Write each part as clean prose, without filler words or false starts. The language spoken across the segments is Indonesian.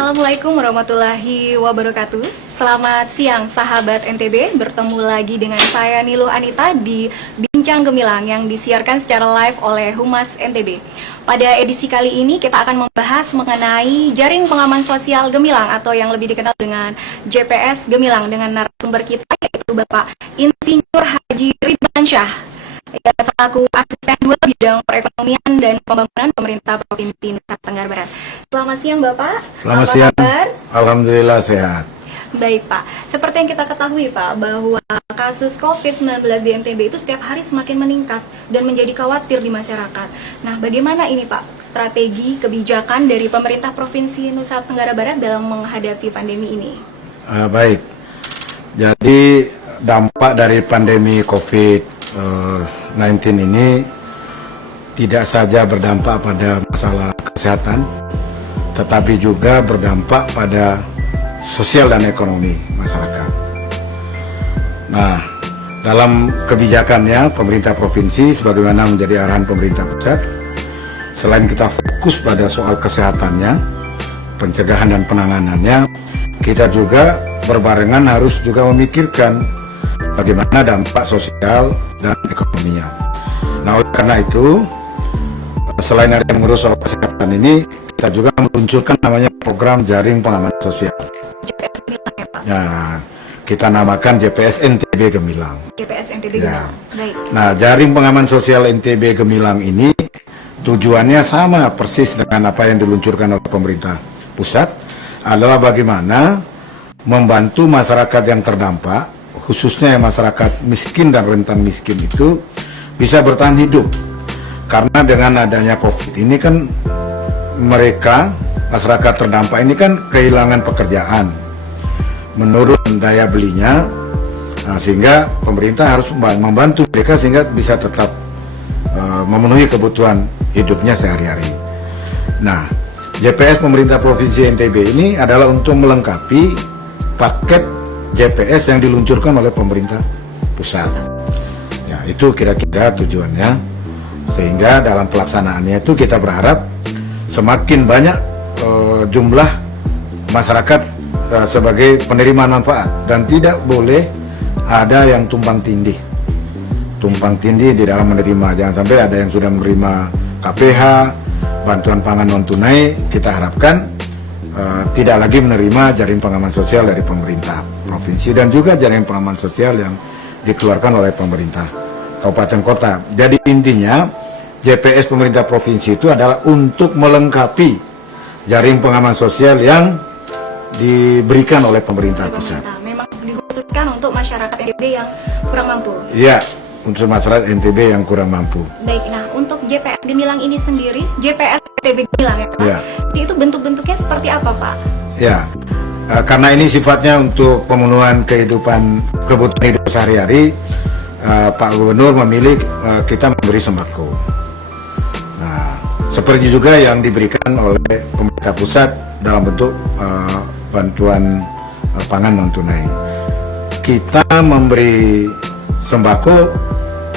Assalamualaikum warahmatullahi wabarakatuh. Selamat siang sahabat NTB, bertemu lagi dengan saya Niluh Anita di Bincang Gemilang yang disiarkan secara live oleh Humas NTB. Pada edisi kali ini kita akan membahas mengenai Jaring Pengaman Sosial Gemilang atau yang lebih dikenal dengan JPS Gemilang dengan narasumber kita yaitu Bapak Insinyur Haji Ridwan Syah. Ya, selaku asisten 2 bidang perekonomian dan pembangunan pemerintah Provinsi Nusa Tenggara Barat. Selamat siang Bapak. Selamat siang. Kabar? Alhamdulillah sehat. Baik Pak, seperti yang kita ketahui Pak bahwa kasus COVID-19 di NTB itu setiap hari semakin meningkat dan menjadi khawatir di masyarakat. Nah, bagaimana ini Pak strategi kebijakan dari pemerintah Provinsi Nusa Tenggara Barat dalam menghadapi pandemi ini? Baik, jadi dampak dari pandemi COVID-19 ini tidak saja berdampak pada masalah kesehatan, tetapi juga berdampak pada sosial dan ekonomi masyarakat. Nah, dalam kebijakannya pemerintah provinsi sebagaimana menjadi arahan pemerintah pusat, selain kita fokus pada soal kesehatannya, pencegahan dan penanganannya, kita juga berbarengan harus juga memikirkan bagaimana dampak sosial dan ekonominya. Nah, oleh karena itu, selain ada yang mengurus soal kesehatan ini, kita juga meluncurkan namanya program Jaring Pengaman Sosial. Nah, kita namakan JPS NTB Gemilang. JPS NTB Gemilang. Baik. Nah, Jaring Pengaman Sosial NTB Gemilang ini tujuannya sama persis dengan apa yang diluncurkan oleh pemerintah pusat, adalah bagaimana membantu masyarakat yang terdampak, khususnya masyarakat miskin dan rentan miskin itu bisa bertahan hidup. Karena dengan adanya COVID ini kan mereka, masyarakat terdampak ini kan kehilangan pekerjaan, menurun daya belinya, nah, sehingga pemerintah harus membantu mereka sehingga bisa tetap memenuhi kebutuhan hidupnya sehari-hari. Nah, JPS pemerintah Provinsi NTB ini adalah untuk melengkapi paket JPS yang diluncurkan oleh pemerintah pusat. Ya, itu kira-kira tujuannya, sehingga dalam pelaksanaannya itu kita berharap semakin banyak jumlah masyarakat sebagai penerima manfaat dan tidak boleh ada yang tumpang tindih di dalam menerima. Jangan sampai ada yang sudah menerima KPH, bantuan pangan non tunai. Kita harapkan tidak lagi menerima jaring pengaman sosial dari pemerintah provinsi dan juga jaring pengaman sosial yang dikeluarkan oleh pemerintah kabupaten kota. Jadi intinya JPS pemerintah provinsi itu adalah untuk melengkapi jaring pengaman sosial yang diberikan oleh pemerintah pusat. Memang dikhususkan untuk masyarakat NTB yang kurang mampu. Iya, untuk masyarakat NTB yang kurang mampu. Baik, nah untuk JPS Gemilang ini sendiri, JPS NTB Gemilang ya Pak? Ya. Itu bentuk-bentuknya seperti apa Pak? Ya, karena ini sifatnya untuk pemenuhan kebutuhan hidup sehari-hari, Pak Gubernur memilih kita memberi sembako. Nah, seperti juga yang diberikan oleh pemerintah pusat dalam bentuk bantuan pangan non tunai. Kita memberi sembako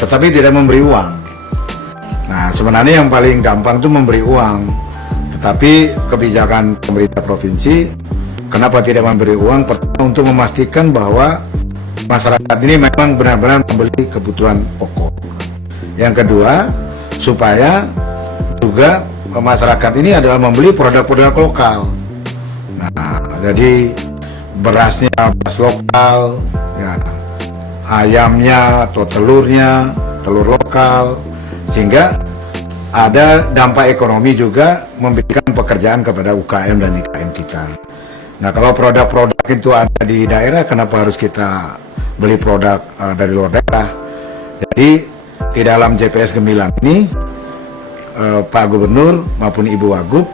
tetapi tidak memberi uang. Nah, sebenarnya yang paling gampang itu memberi uang, tetapi kebijakan pemerintah provinsi kenapa tidak memberi uang? Pertama, untuk memastikan bahwa masyarakat ini memang benar-benar membeli kebutuhan pokok. Yang kedua, supaya juga masyarakat ini adalah membeli produk-produk lokal. Nah, jadi berasnya beras lokal, ya, ayamnya atau telurnya telur lokal, sehingga ada dampak ekonomi juga memberikan pekerjaan kepada UKM dan IKM kita. Nah, kalau produk-produk itu ada di daerah, kenapa harus kita beli produk dari luar daerah? Jadi di dalam JPS Gemilang ini Pak Gubernur maupun Ibu Wagub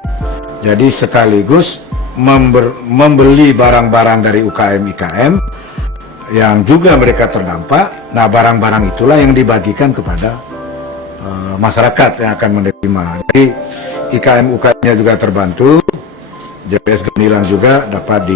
jadi sekaligus membeli barang-barang dari UKM-IKM yang juga mereka terdampak. Nah, barang-barang itulah yang dibagikan kepada masyarakat yang akan menerima. Jadi IKM-UKM-nya juga terbantu, JPS Gemilang juga dapat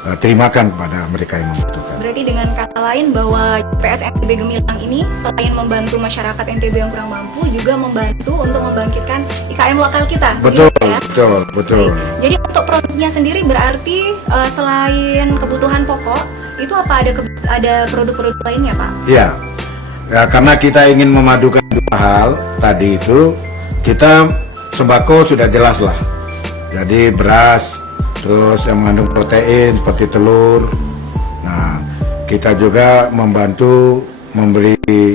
terimakan kepada mereka yang membutuhkan. Berarti dengan kata lain bahwa JPS NTB Gemilang ini selain membantu masyarakat NTB yang kurang mampu, juga membantu untuk membangkitkan IKM lokal kita. Betul, gitu ya? betul. Baik. Jadi untuk produknya sendiri berarti selain kebutuhan pokok, itu apa ada produk-produk lainnya, Pak? Iya. Ya, karena kita ingin memadukan dua hal tadi itu, kita sembako sudah jelas lah. Jadi beras, terus yang mengandung protein seperti telur. Nah, kita juga membantu membeli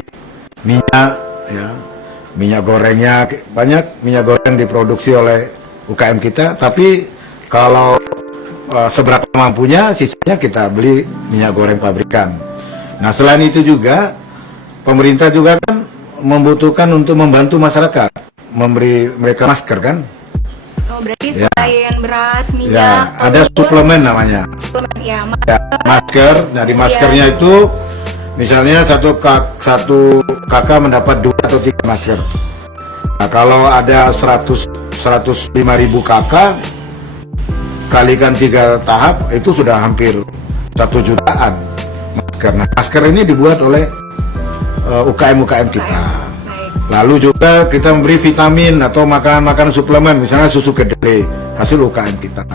minyak, ya, minyak gorengnya banyak. Minyak goreng diproduksi oleh UKM kita, tapi kalau seberapa mampunya, sisanya kita beli minyak goreng pabrikan. Nah, selain itu juga pemerintah juga kan membutuhkan untuk membantu masyarakat, memberi mereka masker kan. Oh, berarti Ya. selain beras, minyak, Ya, ada telur, suplemen namanya. suplemen ya, Ya, masker. Nah, di maskernya itu misalnya satu kakak mendapat 2 atau 3 masker. Nah, kalau ada 105.000 kakak kalikan 3 tahap, itu sudah hampir 1 jutaan masker. Nah, masker ini dibuat oleh UKM kita. Baik. Lalu juga kita memberi vitamin atau makanan-makanan suplemen, misalnya susu kedelai, hasil UKM kita.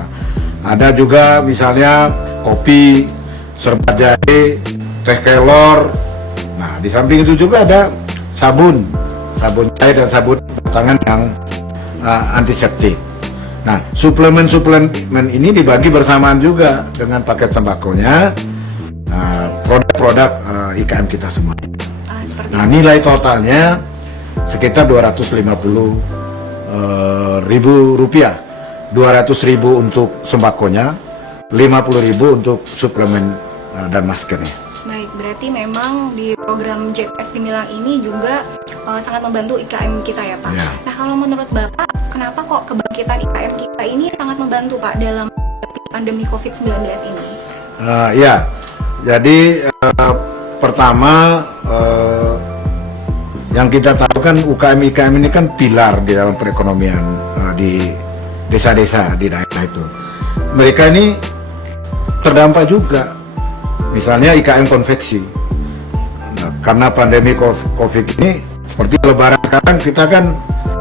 Ada juga misalnya kopi, serbat jahe, teh kelor. Nah, di samping itu juga ada sabun cair dan sabun tangan yang antiseptik. Nah, suplemen ini dibagi bersamaan juga dengan paket sembakonya, produk-produk IKM kita semua. Seperti Nah, nilai totalnya sekitar 250.000 rupiah. 200.000 untuk sembakonya, 50.000 untuk suplemen dan maskernya. Baik, berarti memang di program JPS Gemilang ini juga sangat membantu IKM kita ya, Pak. Ya. Nah, kalau menurut Bapak, kenapa kok kebangkitan IKM kita ini sangat membantu, Pak, dalam pandemi COVID-19 ini? Ya, jadi pertama yang kita tahu kan UKM ini kan pilar di dalam perekonomian di desa-desa di daerah itu. Mereka ini terdampak juga. Misalnya IKM konveksi. Nah, karena pandemi COVID ini, seperti lebaran sekarang, kita kan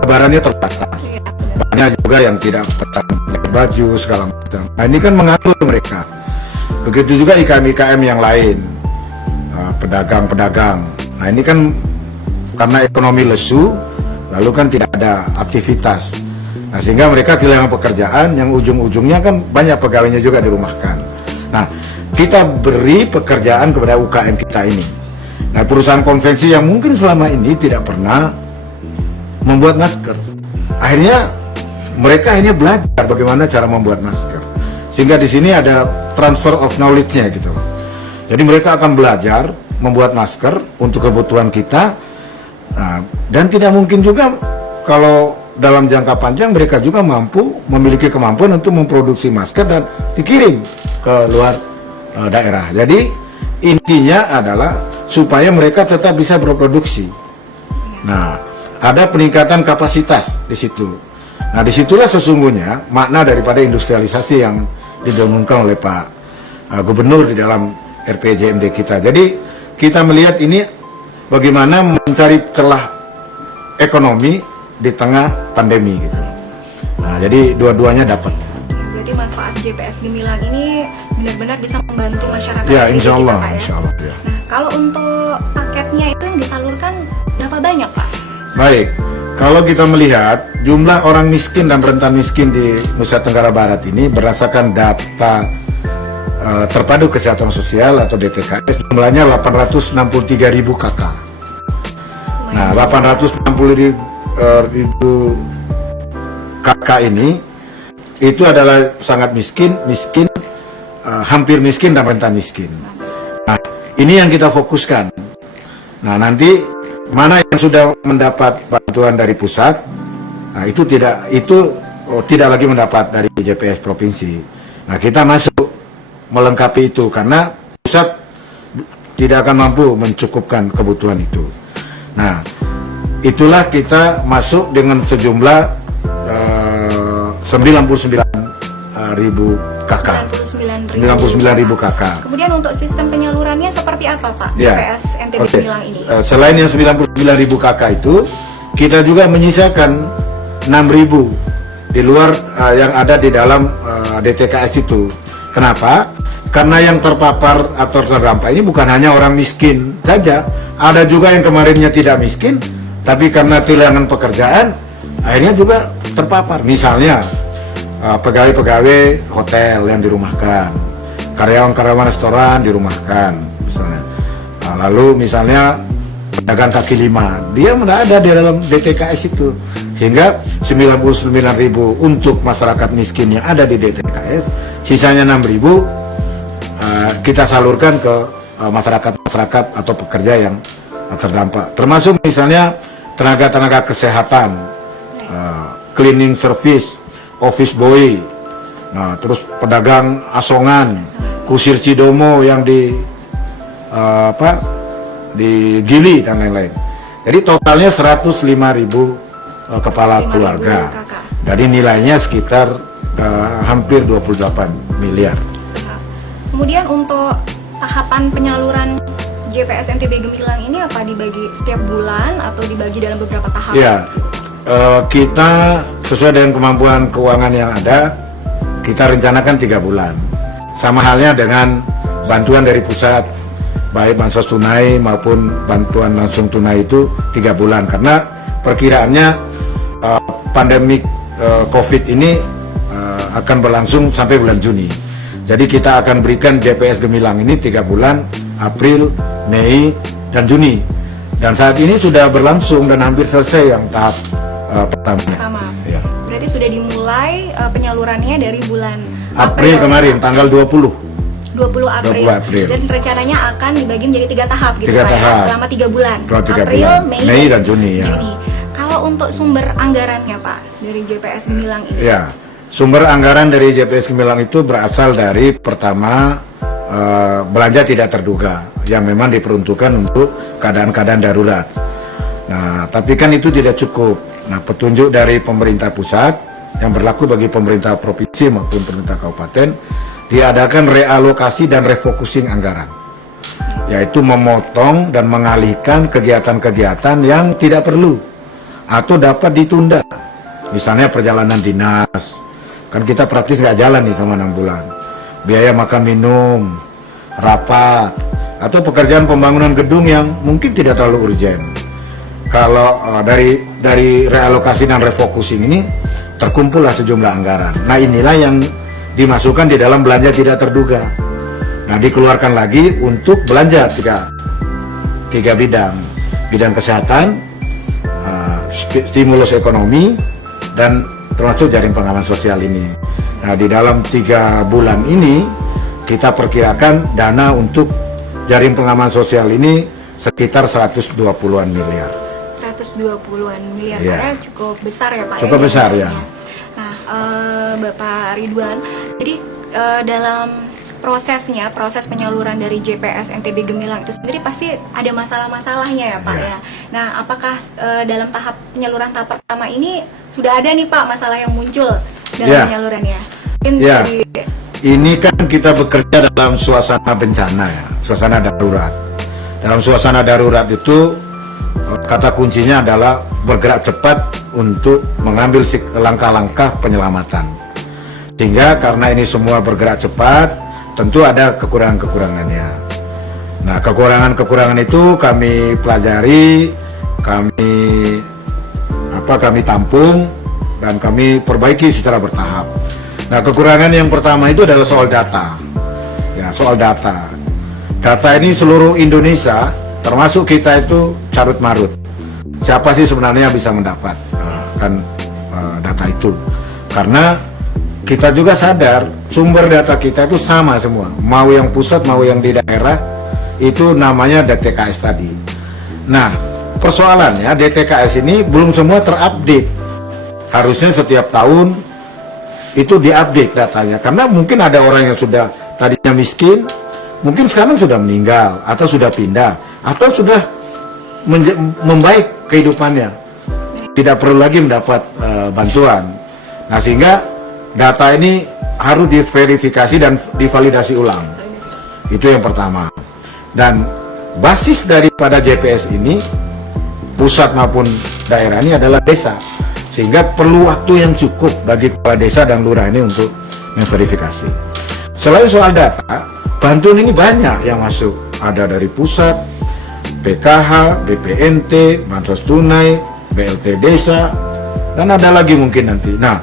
lebarannya terbatas. Ya, Banyak juga yang tidak pakai baju segala macam. Nah, ini kan mengatur mereka. Begitu juga IKM yang lain, pedagang-pedagang. Nah, ini kan karena ekonomi lesu, lalu kan tidak ada aktivitas. Nah, sehingga mereka kehilangan pekerjaan, yang ujung-ujungnya kan banyak pegawainya juga dirumahkan. Nah, kita beri pekerjaan kepada UKM kita ini. Nah, perusahaan konveksi yang mungkin selama ini tidak pernah membuat masker, akhirnya mereka belajar bagaimana cara membuat masker. Sehingga di sini ada transfer of knowledge-nya gitu. Jadi mereka akan belajar membuat masker untuk kebutuhan kita. Nah, dan tidak mungkin juga kalau dalam jangka panjang mereka juga memiliki kemampuan untuk memproduksi masker dan dikirim ke luar daerah. Jadi intinya adalah supaya mereka tetap bisa berproduksi. Nah, ada peningkatan kapasitas di situ. Nah, disitulah sesungguhnya makna daripada industrialisasi yang didengungkan oleh Pak Gubernur di dalam RPJMD kita. Jadi kita melihat ini bagaimana mencari celah ekonomi di tengah pandemi gitu. Nah, jadi dua-duanya dapat. berarti manfaat JPS Gemilang ini benar-benar bisa membantu masyarakat. Ya, kita, insya Allah, Pak, ya? insya Allah. Ya. Nah, kalau untuk paketnya itu yang disalurkan berapa banyak, Pak? Baik, kalau kita melihat jumlah orang miskin dan rentan miskin di Nusa Tenggara Barat ini berdasarkan data Terpadu Kesehatan Sosial atau DTKS, jumlahnya 863.000 kakak. Nah, 860.000 kakak ini itu adalah sangat miskin, hampir miskin dan rentan miskin. Nah, ini yang kita fokuskan. Nah, nanti mana yang sudah mendapat bantuan dari pusat, nah itu tidak lagi mendapat dari JPS provinsi. Nah, kita masuk melengkapi itu karena pusat tidak akan mampu mencukupkan kebutuhan itu. Nah, itulah kita masuk dengan sejumlah 99.000 kakak. 99.000 kakak. Kemudian untuk sistem penyalurannya seperti apa Pak? Ya. JPS NTB Oke. Gemilang ini. Selain yang 99.000 kakak itu, kita juga menyisakan 6.000 di luar yang ada di dalam DTKS itu. Kenapa? Karena yang terpapar atau terdampak ini bukan hanya orang miskin saja, ada juga yang kemarinnya tidak miskin, tapi karena kehilangan pekerjaan, akhirnya juga terpapar. Misalnya pegawai-pegawai hotel yang dirumahkan, karyawan-karyawan restoran dirumahkan, misalnya. Lalu misalnya pedagang kaki lima, dia ada di dalam DTKS itu, sehingga 99.000 untuk masyarakat miskin yang ada di DTKS, sisanya 6.000 kita salurkan ke masyarakat atau pekerja yang terdampak, termasuk misalnya tenaga-tenaga kesehatan, cleaning service, office boy, terus pedagang asongan, kusir Cidomo yang di di Gili dan lain-lain. Jadi totalnya 105.000 kepala keluarga. Jadi nilainya sekitar hampir 28 miliar. Kemudian untuk tahapan penyaluran JPS NTB Gemilang ini apa dibagi setiap bulan atau dibagi dalam beberapa tahap? Ya, kita sesuai dengan kemampuan keuangan yang ada, kita rencanakan 3 bulan. Sama halnya dengan bantuan dari pusat, baik bansos tunai maupun bantuan langsung tunai itu 3 bulan. Karena perkiraannya pandemik COVID ini akan berlangsung sampai bulan Juni. Jadi kita akan berikan JPS Gemilang ini 3 bulan, April, Mei, dan Juni. Dan saat ini sudah berlangsung dan hampir selesai yang tahap pertama. Ya. Berarti sudah dimulai penyalurannya dari bulan April kemarin, tanggal 20 April. Dan rencananya akan dibagi menjadi 3 tahap gitu 3 Pak tahap. ya, selama 3 bulan. April, Mei, dan Juni. Ya. Kalau untuk sumber anggarannya Pak dari JPS Gemilang ini? Ya, sumber anggaran dari JPS Gemilang itu berasal dari pertama belanja tidak terduga yang memang diperuntukkan untuk keadaan-keadaan darurat. Nah, tapi kan itu tidak cukup. Nah, petunjuk dari pemerintah pusat yang berlaku bagi pemerintah provinsi maupun pemerintah kabupaten, diadakan realokasi dan refocusing anggaran, yaitu memotong dan mengalihkan kegiatan-kegiatan yang tidak perlu atau dapat ditunda. Misalnya perjalanan dinas, kan kita praktis nggak jalan nih selama 6 bulan. Biaya makan minum, rapat, atau pekerjaan pembangunan gedung yang mungkin tidak terlalu urgent. Kalau dari realokasi dan refocusing ini terkumpullah sejumlah anggaran. Nah, inilah yang dimasukkan di dalam belanja tidak terduga. Nah, dikeluarkan lagi untuk belanja tiga bidang kesehatan, stimulus ekonomi, dan termasuk jaring pengaman sosial ini. Nah, di dalam 3 bulan ini kita perkirakan dana untuk jaring pengaman sosial ini sekitar 120-an miliar. 120-an miliar, Ya. ya. Cukup besar ya Pak. Cukup besar ya. Nah, Bapak Ridwan, jadi dalam proses penyaluran dari JPS NTB Gemilang itu sendiri pasti ada masalah-masalahnya ya Pak ya. Nah, apakah dalam tahap penyaluran tahap pertama ini sudah ada nih Pak masalah yang muncul dalam penyalurannya? Mungkin bisa Ini kan kita bekerja dalam suasana bencana ya, suasana darurat. Dalam suasana darurat itu kata kuncinya adalah bergerak cepat untuk mengambil langkah-langkah penyelamatan. Sehingga karena ini semua bergerak cepat, tentu ada kekurangan-kekurangannya. Nah, kekurangan-kekurangan itu kami pelajari, kami tampung, dan kami perbaiki secara bertahap. Nah, kekurangan yang pertama itu adalah soal data. Ya, soal data. Data ini seluruh Indonesia, termasuk kita itu carut marut. Siapa sih sebenarnya bisa mendapat data itu? Karena kita juga sadar sumber data kita itu sama semua, mau yang pusat mau yang di daerah, itu namanya DTKS tadi. Nah, persoalannya DTKS ini belum semua terupdate. Harusnya setiap tahun itu diupdate datanya, karena mungkin ada orang yang sudah tadinya miskin, mungkin sekarang sudah meninggal atau sudah pindah atau sudah membaik kehidupannya, tidak perlu lagi mendapat bantuan. Nah, sehingga data ini harus diverifikasi dan divalidasi ulang. Itu yang pertama. Dan basis daripada JPS ini, pusat maupun daerah ini adalah desa. Sehingga perlu waktu yang cukup bagi kepala desa dan lurah ini untuk memverifikasi. Selain soal data, bantuan ini banyak yang masuk. Ada dari pusat, PKH, BPNT, bansos tunai, BLT desa, dan ada lagi mungkin nanti. Nah,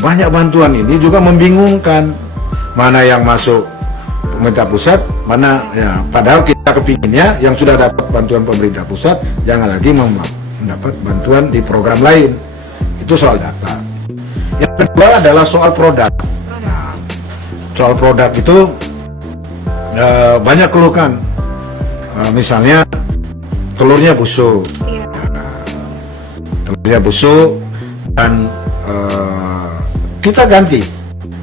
banyak bantuan ini juga membingungkan. Mana yang masuk pemerintah pusat, mana ya. Padahal kita kepinginnya yang sudah dapat bantuan pemerintah pusat jangan lagi mendapat bantuan di program lain. Itu soal data. Yang kedua adalah soal produk. Nah, soal produk itu banyak keluhan. Misalnya telurnya busuk. Telurnya busuk dan kita ganti.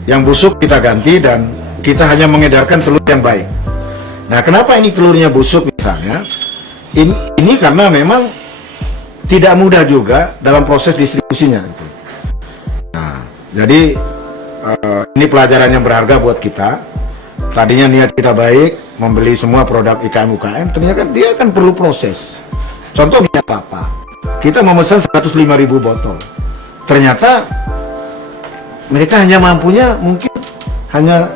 Yang busuk kita ganti dan kita hanya mengedarkan telur yang baik. Nah, kenapa ini telurnya busuk misalnya? Ini karena memang tidak mudah juga dalam proses distribusinya. Nah, jadi ini pelajaran yang berharga buat kita. Tadinya niat kita baik, membeli semua produk IKM-UKM, ternyata dia kan perlu proses. Contohnya apa? Kita memesan 105.000 botol. Ternyata mereka hanya mampunya mungkin hanya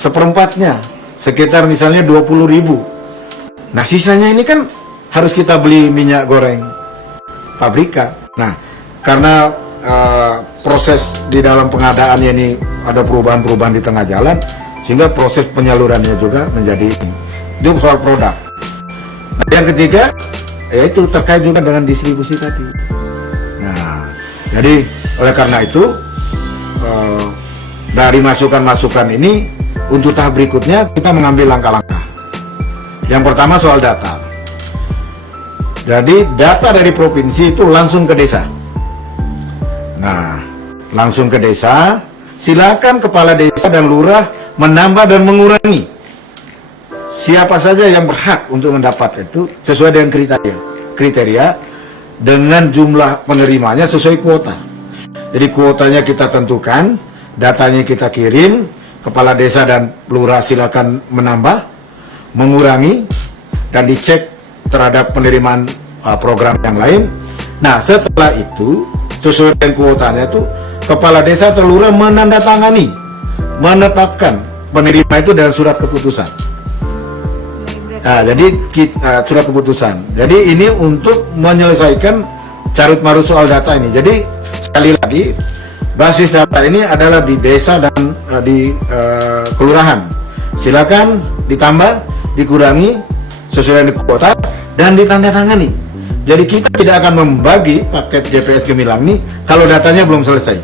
seperempatnya, sekitar misalnya 20.000. Nah, sisanya ini kan harus kita beli minyak goreng pabrikan. Nah, karena proses di dalam pengadaannya ini ada perubahan-perubahan di tengah jalan, sehingga proses penyalurannya juga menjadi itu soal produk. Nah, yang ketiga yaitu terkait juga dengan distribusi tadi. Nah, jadi oleh karena itu dari masukan-masukan ini untuk tahap berikutnya kita mengambil langkah-langkah. Yang pertama soal data. Jadi data dari provinsi itu langsung ke desa. Nah, langsung ke desa, silakan kepala desa dan lurah menambah dan mengurangi. Siapa saja yang berhak untuk mendapat itu sesuai dengan kriteria dengan jumlah penerimanya sesuai kuota. Jadi kuotanya kita tentukan, datanya kita kirim, kepala desa dan lurah silakan menambah, mengurangi, dan dicek terhadap penerimaan program yang lain. Nah, setelah itu sesuai dengan kuotanya itu kepala desa atau lurah menandatangani, menetapkan penerima itu dengan surat keputusan. Nah, jadi surat keputusan. Jadi ini untuk menyelesaikan carut marut soal data ini. Jadi sekali lagi basis data ini adalah di desa dan di kelurahan. Silakan ditambah, dikurangi sesuai dengan kuota dan ditandatangani. Jadi kita tidak akan membagi paket JPS Gemilang ini kalau datanya belum selesai.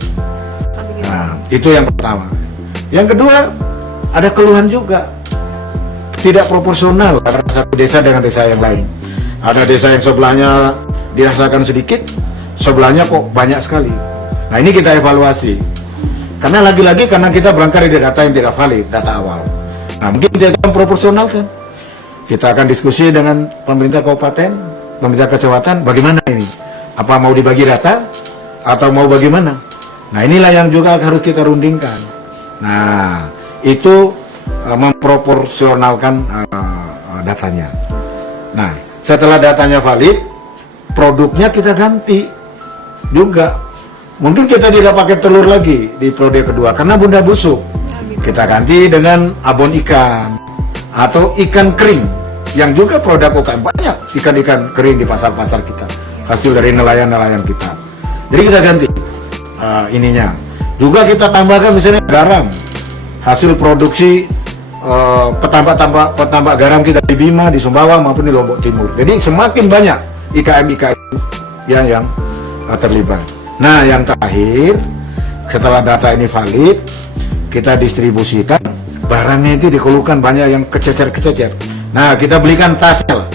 Nah, itu yang pertama. Yang kedua, ada keluhan juga tidak proporsional antara satu desa dengan desa yang lain. Ada desa yang sebelahnya dirasakan sedikit, sebelahnya kok banyak sekali. Nah, ini kita evaluasi. Karena lagi-lagi karena kita berangkat dari data yang tidak valid, data awal. Nah, mungkin kita akan proporsionalkan. Kita akan diskusi dengan pemerintah kabupaten, pemerintah kecamatan, bagaimana ini? Apa mau dibagi data atau mau bagaimana? Nah, inilah yang juga harus kita rundingkan. Nah, itu memproporsionalkan datanya. Nah, setelah datanya valid, produknya kita ganti juga. Mungkin kita tidak pakai telur lagi di periode kedua karena bunda busuk. Kita ganti dengan abon ikan atau ikan kering yang juga produk UKM. Banyak ikan-ikan kering di pasar-pasar kita, hasil dari nelayan-nelayan kita. Jadi kita ganti ininya. Juga kita tambahkan misalnya garam, hasil produksi petambak garam kita di Bima, di Sumbawa maupun di Lombok Timur. Jadi semakin banyak IKM-IKM yang terlibat. Nah, yang terakhir, setelah data ini valid, kita distribusikan, barangnya itu dikeluhkan banyak yang kececer-kececer. Nah, kita belikan tasnya lah.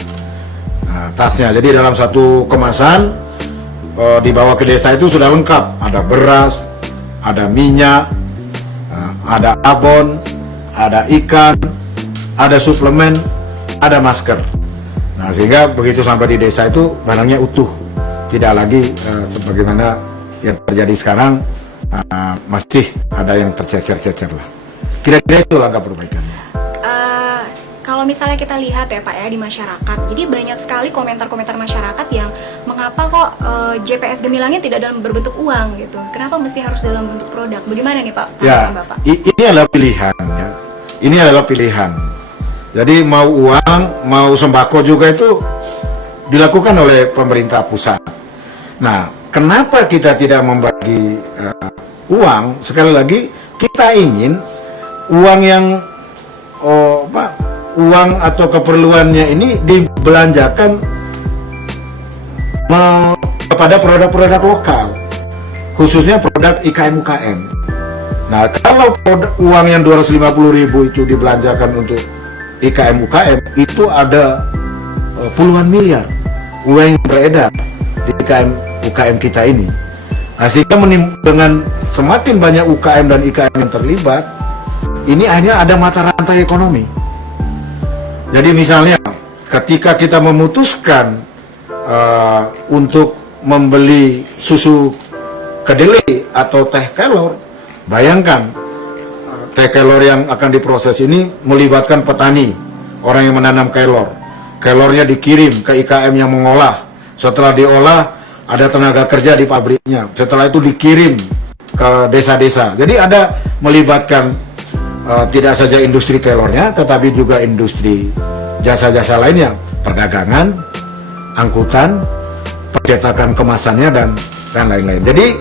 Nah, tasnya, jadi dalam satu kemasan dibawa ke desa itu sudah lengkap. Ada beras, ada minyak, ada abon, ada ikan, ada suplemen, ada masker. Nah, sehingga begitu sampai di desa itu barangnya utuh, tidak lagi sebagaimana yang terjadi sekarang masih ada yang tercecer-cecer lah. Kira-kira itu langkah perbaikan. Kalau misalnya kita lihat ya Pak ya di masyarakat, jadi banyak sekali komentar-komentar masyarakat yang mengapa kok JPS Gemilangnya tidak dalam berbentuk uang gitu. Kenapa mesti harus dalam bentuk produk? Bagaimana nih Pak? Ya, Bapak? Ini adalah pilihan ya. Ini adalah pilihan. Jadi mau uang, mau sembako juga itu dilakukan oleh pemerintah pusat. Nah, kenapa kita tidak membagi uang? Sekali lagi, kita ingin uang yang uang atau keperluannya ini dibelanjakan kepada produk-produk lokal, khususnya produk IKM-UKM. Nah, kalau uang yang 250.000 itu dibelanjakan untuk IKM-UKM, itu ada puluhan miliar uang yang beredar di IKM-UKM kita ini. Nah, sehingga dengan semakin banyak UKM dan IKM yang terlibat, ini hanya ada mata rantai ekonomi. Jadi misalnya ketika kita memutuskan untuk membeli susu kedelai atau teh kelor, bayangkan teh kelor yang akan diproses ini melibatkan petani, orang yang menanam kelor. Kelornya dikirim ke IKM yang mengolah. Setelah diolah, ada tenaga kerja di pabriknya. Setelah itu dikirim ke desa-desa. Jadi ada melibatkan tidak saja industri kelornya, tetapi juga industri jasa-jasa lainnya, perdagangan, angkutan, percetakan kemasannya dan lain-lain. Jadi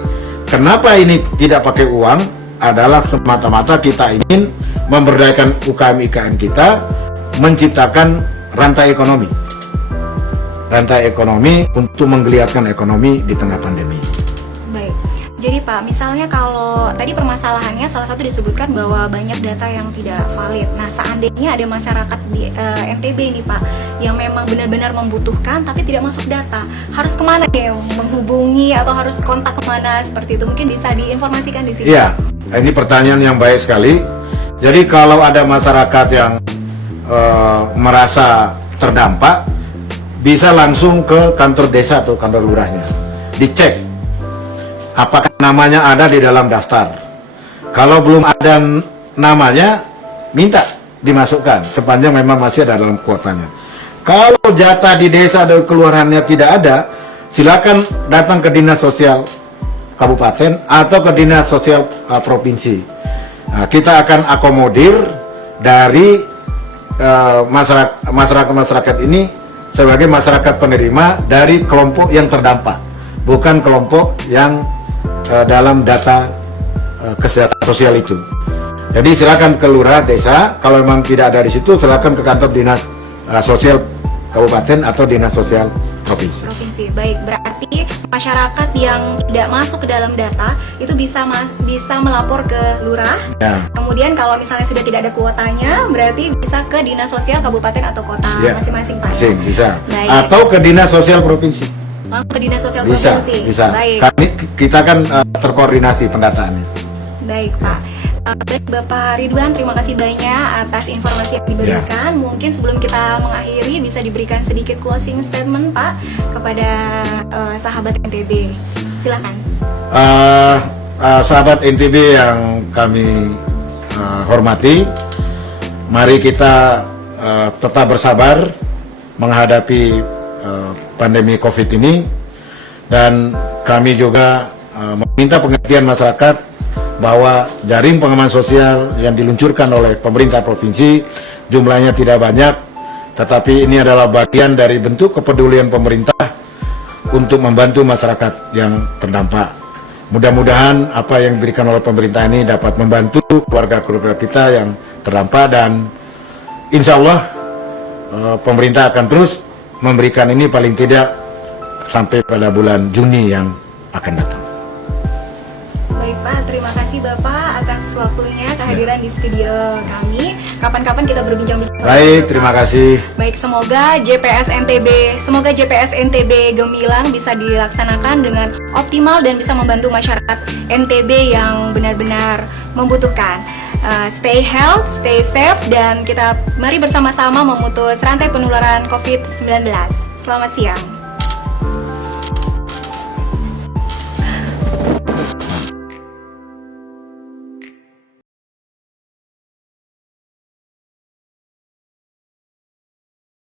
kenapa ini tidak pakai uang adalah semata-mata kita ingin memberdayakan UKM-IKM kita, menciptakan rantai ekonomi untuk menggeliatkan ekonomi di tengah pandemi. Baik. Jadi Pak, misalnya kalau tadi permasalahannya salah satu disebutkan bahwa banyak data yang tidak valid. Nah, seandainya ada masyarakat di NTB ini Pak, yang memang benar-benar membutuhkan tapi tidak masuk data, harus kemana ya? Menghubungi atau harus kontak kemana seperti itu? Mungkin bisa diinformasikan di sini. Iya, ini pertanyaan yang baik sekali. Jadi kalau ada masyarakat yang merasa terdampak, bisa langsung ke kantor desa atau kantor lurahnya, dicek apakah namanya ada di dalam daftar. Kalau belum ada namanya, minta dimasukkan sepanjang memang masih ada dalam kuotanya. Kalau jatah di desa atau kelurahannya tidak ada, silakan datang ke dinas sosial kabupaten atau ke dinas sosial provinsi. Nah, kita akan akomodir dari masyarakat ini sebagai masyarakat penerima dari kelompok yang terdampak, bukan kelompok yang dalam data kesehatan sosial itu. Jadi silakan ke lurah desa, kalau memang tidak ada di situ silakan ke kantor dinas sosial kabupaten atau dinas sosial provinsi. Baik, berarti masyarakat yang tidak masuk ke dalam data itu bisa melapor ke lurah. Ya. Kemudian kalau misalnya sudah tidak ada kuotanya, berarti bisa ke dinas sosial kabupaten atau kota masing-masing Pak. Bisa. Baik. Atau ke dinas sosial provinsi. Langsung ke dinas sosial provinsi. Bisa. Baik. Kita kan terkoordinasi pendataannya. Baik Pak. Baik Bapak Ridwan, terima kasih banyak atas informasi yang diberikan. Mungkin sebelum kita mengakhiri bisa diberikan sedikit closing statement Pak kepada sahabat NTB. Silakan. Sahabat NTB yang kami hormati, mari kita tetap bersabar menghadapi pandemi COVID ini, dan kami juga meminta pengertian masyarakat bahwa jaring pengaman sosial yang diluncurkan oleh pemerintah provinsi jumlahnya tidak banyak, tetapi ini adalah bagian dari bentuk kepedulian pemerintah untuk membantu masyarakat yang terdampak. Mudah-mudahan apa yang diberikan oleh pemerintah ini dapat membantu keluarga-keluarga kita yang terdampak, dan insya Allah pemerintah akan terus memberikan ini paling tidak sampai pada bulan Juni yang akan datang. Baik Pak, terima kasih Bapak atas waktunya, kehadiran di studio kami. Kapan-kapan kita berbincang-bincang. Baik, terima kasih. Baik, semoga JPS NTB Gemilang bisa dilaksanakan dengan optimal dan bisa membantu masyarakat NTB yang benar-benar membutuhkan. Stay health, stay safe, dan kita mari bersama-sama memutus rantai penularan COVID-19. Selamat siang.